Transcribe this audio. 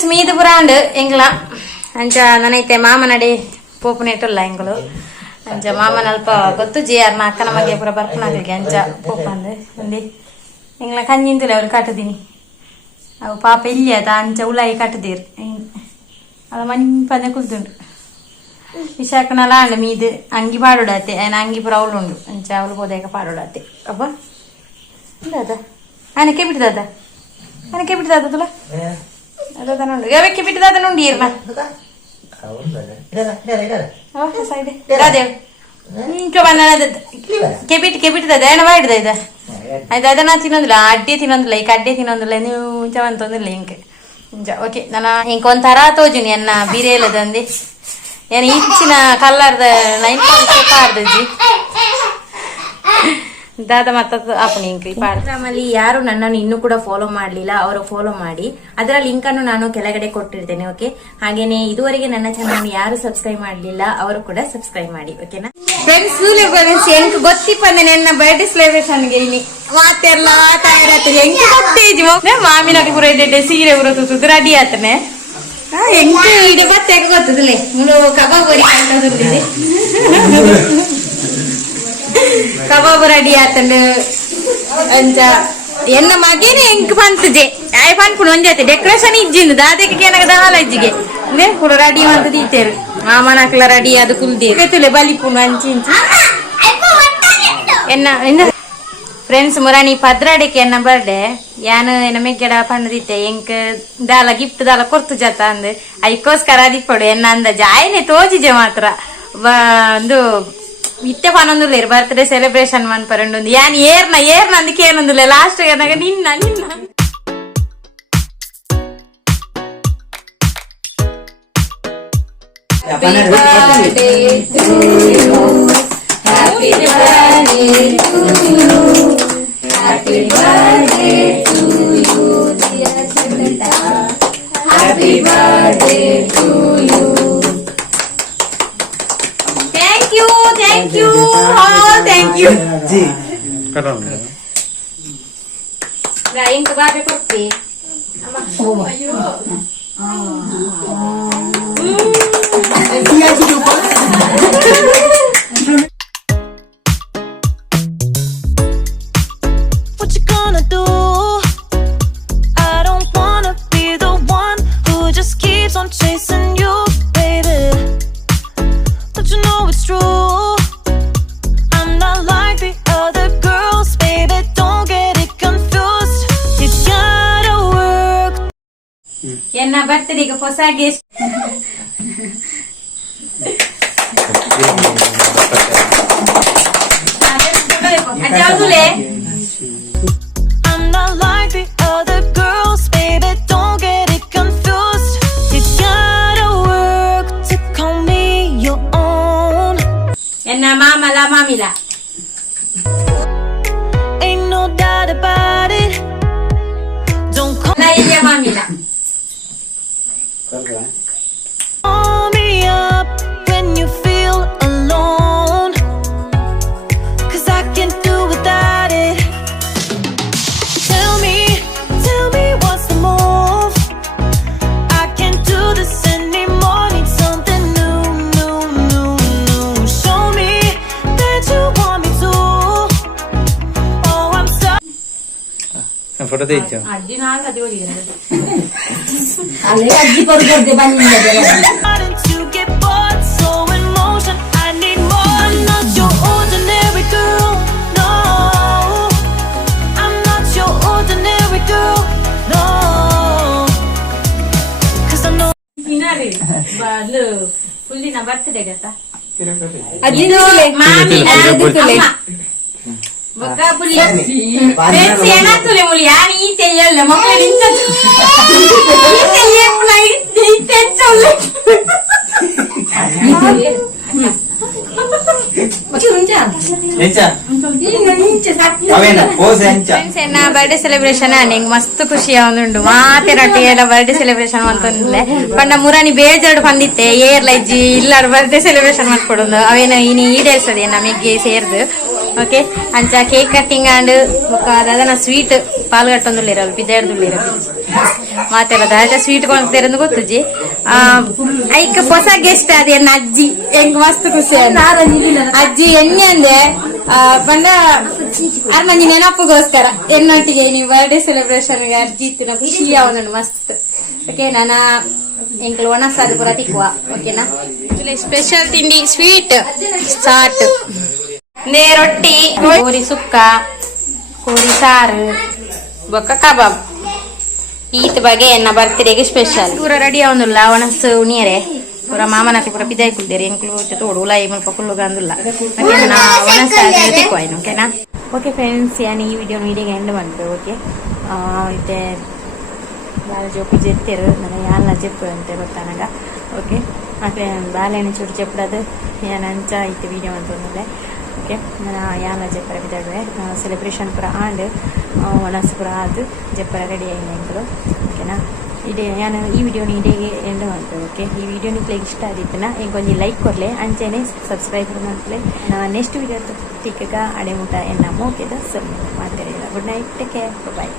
Friends ಮೀದು ಪುರಾಂಡ್ ಎಂಗ್ಲ ಅಂಚ ನನೈತೆ ಮಾಮನಡೆ ಪೋಪುನೇಟಲ್ಲ ಎಂಗಳು ಅಂಚ ಮಾಮನ ಅಲ್ಪ ಗೊತ್ತು ಜಿಯಾರ್ನ ಅಕ್ಕನ ಮಗೆ ಪುರ ಬರ್ಪುನಾಗಲಿಗೆ ಅಂಚ ಪೋಪಂದು ಒಂದಿ ಎಂಗ್ಲ ಕಂಜಿಂತುಲೆ ಅವ್ರು ಕಟ್ಟದಿನಿ ಅವು ಪಾಪ ಇಲ್ಲಿ ಅದ ಅಂಚ ಉಲಾಯಿ ಕಟ್ಟದಿರು ಅದು ಮಂಪನೆ ಕುಲ್ದುಂಡು ವಿಶಾಖನಲ್ಲ ಅಂಡ್ ಮೀದು ಅಂಗಿ ಪಾಡೋಡತ್ತೆ ఆయన ಅಂಗಿ ಪುರ ಅವಳುಂಡು ಅಂಚ ಅವಳು ಹೋದಾಗ ಪಾಡೋಡತ್ತೆ ಅಬ್ಬ ಅದ ಆನಕ್ಕೆ ಬಿಟ್ಟದ ಆನಕ್ಕೆ ಬಿಟ್ಟದ ತುಲ ಅದ ನೋಡು ಯಾವಕ್ಕೆ ಬಿಟ್ಟದ ನೋಡಿ ಇರ್ನ ಸೈಡ್ ರಾದೇವ್ ಕೆಬಿಟ್ಟದ ಏನ ಮಾಡಿದ ಇದ ಆಯ್ತು ಅದನ್ನ ತಿನ್ನೋದಿಲ್ಲ ಅಡ್ಡೆ ತಿನ್ನೋದಿಲ್ಲ ಈಗ ಅಡ್ಡೆ ತಿನ್ನೋದಿಲ್ಲ ನೀವು ಚವಂತೊಂದಿಲ್ಲ ಇಂಕ ಓಕೆ ನಾನು ಇಂಕ ಒಂಥರ ತೋಜುನಿ ಅನ್ನ ಬೀರೇಲದಂದಿ ಏನು ಇಚ್ಚಿನ ಕಲ್ಲರ್ದ ನೈನ್ ಪಾಡ್ದಜ್ಜಿ ದಾದ ಮತ್ತ ಅಪ್ಪನ ಇಂಕ್ರಿ ಪಾಡ್ರಲ್ಲಿ ಯಾರು ನನ್ನನ್ನು ಇನ್ನೂ ಕೂಡ ಫಾಲೋ ಮಾಡ್ಲಿಲ್ಲ ಅವರು ಫಾಲೋ ಮಾಡಿ ಅದರ ಲಿಂಕ್ ಅನ್ನು ನಾನು ಕೆಳಗಡೆ ಕೊಟ್ಟಿರ್ತೇನೆ ಓಕೆ ಹಾಗೇನೆ ಇದುವರೆಗೆ ನನ್ನ ಚಾನಲ್ ಯಾರು ಸಬ್ಸ್ಕ್ರೈಬ್ ಮಾಡ್ಲಿಲ್ಲ ಅವರು ಕೂಡ ಸಬ್ಸ್ಕ್ರೈಬ್ ಮಾಡಿ ಓಕೆನಾ ಫ್ರೆಂಡ್ಸ್ ಎಂಕ್ ಗೊತ್ತಿಪ್ಪಂದೆ ನನ್ನ ಬರ್ಡೇ ಸೆಲೆಬ್ರೇಷನ್ ಗೆ ಇನಿ ಮಾತೆಲ್ಲ ತಯಾರಾಗ್ತದೆ ಎಂಕ್ ಗೊತ್ತೇಜ್ ಮಾಮಿನ ಪೂರ ಇಡ್ಡೆ ಸೀರೆ ಪೂರ ತುತ್ತು ರೆಡಿ ಆತನೆ ಎಂಕ್ ಇಡೀ ಮತ್ತೆ ಗೊತ್ತದಲ್ಲೇ ಕಬಾಬ್ ಬರಿ ಅಂತದಿದೆ ಕಬಾಬ್ ರೆಡಿ ಆತಂಡು ಅಂಚ ಎನ್ನ ಮಗೇನೆ ಎಂಕ್ ಪಂತಜೆ ಆಯ್ ಪನ್ಪುಣ ಒಂಜಾತೆ ಡೆಕೋರೇಷನ್ ಇಜ್ಜಿಂದು ದಾದಕ್ಕೆ ಏನಗದ ಹಾಲಜ್ಜಿಗೆ ನೇ ಪೂರ ರೆಡಿ ಅಂತ ದೀತೇರು ಮಾಮನಕ್ಲ ರೆಡಿ ಅದು ಕುಲ್ದೇರು ತುಲೆ ಬಲಿಪುಣ ಅಂಚಿ ಇಂಚಿ ಎನ್ನ ಫ್ರೆಂಡ್ಸ್ ಮುರಾಣಿ ಪದ್ರಾಡಿಕೆ ಎನ್ನ ಬರ್ಡೆ ಯಾನು ಎನ್ನ ಮೆಗ್ಗಡ ಪಂಡದಿತ್ತೆ ಎಂಕ್ ದಾಲ ಗಿಫ್ಟ್ ದಾಲ ಕೊರ್ತು ಜತ ಅಂದ್ ಅದಕ್ಕೋಸ್ಕರ ದಿಪ್ಪಡು ಎನ್ನ ಅಂದಾಜ ಆಯ್ನೆ ತೋಜಿಜೆ ಮಾತ್ರ ಒಂದು ಇತ್ತೆ ಪನೊಂದುಲ್ಲೇರು ಬರ್ತ್ಡೇ ಸೆಲೆಬ್ರೇಷನ್ ಮನ್ಪರಂಡು ಯಾನ್ ಏರ್ನ ಅಂದಕ್ಕೆ ಏನೊಂದಿಲ್ಲ ಲಾಸ್ಟ್ ಏನಾಗ ನಿನ್ನ Thank you. Oh, thank you. Ji. Kadang. Lain ke babe kopi. Oh. What you gonna do? I don't wanna be the one who just keeps on chasing you, baby. Don't you know it's true? ಎನ್ನ ಬರ್ತಡೆಗೆ ಹೊಸ guest I'm not like the other girls, baby, don't get it confused. You gotta work to call me your own. ಎನ್ನ Mamalla ಮಾಮಿಲ Ain't no doubt about it. Don't call me mamila. Call me up when you feel alone, 'cause I can't do without it. Tell me what's the move? I can't do this anymore, need something new. Show me that you want me to. Oh, I'm sorry. Photo देख अज्जी ना कदी होली है अरे अज्जी पर कर दे बनी है to get bored, so in motion I need more. Not your ordinary girl, no. I'm not your ordinary girl, no. 'Cause I know finale balu fully na birthday gata अज्जी नोले मामी तुले बका पुली फ्रेंड्स ಏನ ತುಲೆ ಮುಲಿ ಯಾನಿ ಈ ತೆಯ್ಯಲ್ಲ ಮಕ್ಕಳು ನಿಂತ ಈ ತೆಯ್ಯ ಪ್ಲೈ ತೆಚ್ಚಲ್ಲ ಚುಂಜಾ ಎಂಚಾ ಅವೇನು pose ಹೆಂಚ ಎನ್ನ ಬರ್ಡೇ ಸೆಲೆಬ್ರೇಷನ್ ನಿಂಗೆ ಮಸ್ತ್ ಖುಷಿ ಆಗುಂಡು ಮಾತೆ ರೊಟ್ಟಿ ಎಲ್ಲ ಬರ್ಡೇ ಸೆಲೆಬ್ರೇಷನ್ ಅಂತಂದಿಲ್ಲ ಪಂಡ ಮುರಾನಿ ಬೇಜಾರು ಬಂದಿತ್ತೆ ಏರ್ಲ ಇಜ್ಜಿ ಇಲ್ಲಾರ ಬರ್ಡೇ ಸೆಲೆಬ್ರೇಷನ್ ಮಾಡ್ಕೊಡೋದು ಅವೇನು ಇನಿ ಈಡೇರ್ಸದೆ ನಮಗೆ ಸೇರ್ದು ಓಕೆ ಅಂಚ ಕೇಕ್ ಕಟ್ಟಿಂಗ್ ಆಂಡ್ ಅದನ್ನ ಸ್ವೀಟ್ ಪಾಲ್ಗಟ್ಟೊಂದುಲ್ಲಿರಲ್ಲ ಬಿದ್ದಾಡ್ದುಲ್ಲಿರಲ್ಲ ಮಾತೆಲ್ಲ ದಾಟ ಸ್ವೀಟ್ ಕೊಂಡ್ತಿರಂದು ಗೊತ್ತುಜಿ ಐಕ್ ಹೊಸ ಗೆಸ್ಟ್ ಅದೇ ಅಜ್ಜಿ ಹೆಂಗ್ ಮಸ್ತ್ ಖುಷಿ ಅಜ್ಜಿ ಎಣ್ಣೆ ಅಂದೆ ಬಂದ ಆರ್ ಮಂದಿ ನೆನಪಗೋಸ್ಕರ ಎನ್ನೊಟ್ಟಿಗೆ ನೀವು ಬರ್ಡೇ ಸೆಲೆಬ್ರೇಷನ್ ಅಜ್ಜಿ ಇತ್ತಿನ ಖುಷಿ ಅವನು ಮಸ್ತ್ ಓಕೆ ನಾನ ಎಂಕ್ಲು ಒಣಸಾದ ಪೂರ ತಿಕ್ಕುವ ಓಕೆನಾ ಸ್ಪೆಷಲ್ ತಿಂಡಿ ಸ್ವೀಟ್ ಸ್ಟಾರ್ಟ್ ನೇ ರೊಟ್ಟಿ ಕೋರಿ ಸುಕ್ಕ ಕೋರಿ ಸಾರು ಬೊಕ್ಕ ಕಬಾಬ್ ಈತ್ ಬಗ್ಗೆ ಎನ್ನ ಬರ್ತಿರೆಗೆ ಸ್ಪೆಷಲ್ ಪೂರ ರೆಡಿ ಅವನುಲ್ಲ ಒಣಸ್ ಉಣಿಯರೆ ಪೂರ ಮಾಮನತಿ ಪೂರ ಪಿದಾಯಿ ಕುಲ್ದೇರಿ ಎಂಕ್ಲು ತೋಡು ಉಲಾಯಿ ಮುಲ್ಪ ಕುಲ್ಲುಗ ಅಂದುಲ್ಲ ಒಣಸ್ ತಿಕ್ಕೋಯ್ನು ಓಕೆನಾ ಓಕೆ ಫ್ರೆಂಡ್ಸ್ ಯಾನ್ ಈ ವಿಡಿಯೋ ಮೀಡಿಯಾಗೆ ಎಂಡ್ ಬಂತು ಓಕೆ ಮತ್ತೆ ಬಾಳ ಜೋಪಿ ಜೆತ್ತೇರು ನನಗೆ ಯಾಲ ಜೆಪ್ಪು ಅಂತ ಗೊತ್ತಾನಾಗ ಓಕೆ ಮತ್ತೆ ಬಾಳೆಹಣ್ಣು ಚೂರು ಚೆಪ್ಪಡದು ಯಾನ್ ಅಂಚ ಇತ್ತು ವಿಡಿಯೋ ಅಂತಂದ್ರೆ ಓಕೆ ನಾನು ಯಾನ ಜಪ್ಪರ ಬಿದ್ದಾಡುವೆ ಸೆಲೆಬ್ರೇಷನ್ ಪೂರ ಆಂಡ್ ಒಣಸ್ ಪೂರ ಆದು ಜಪ್ಪರ ರೆಡಿ ಆಗಿದೆ ಎಂಕಲು ಓಕೆನಾ ಇಡೇ ನಾನು ಈ ವಿಡಿಯೋನ ಇಡೇಗೆ ಎಂಡ್ ಮಾಡ್ತೇವೆ ಓಕೆ ಈ ವಿಡಿಯೋ ನಿಮಗೆ ಇಷ್ಟ ಆದಿತ್ತನ ಈಗ ಲೈಕ್ ಕೊಡಲೆ ಅಂಚೆನೆ ಸಬ್ಸ್ಕ್ರೈಬ್ ಮಾಡ್ತಲೆ ನೆಕ್ಸ್ಟ್ ವಿಡಿಯೋ ತಿಕ್ಕಗ ಅಡೆ ಮುಟ ಎನ್ನ ಮೋಕೆದ ಸಬ್ ಮಾಡ್ತಾರೆ ಗುಡ್ ನೈಟ್ ಟೇಕ್ ಕೇರ್ ಬಾಯ್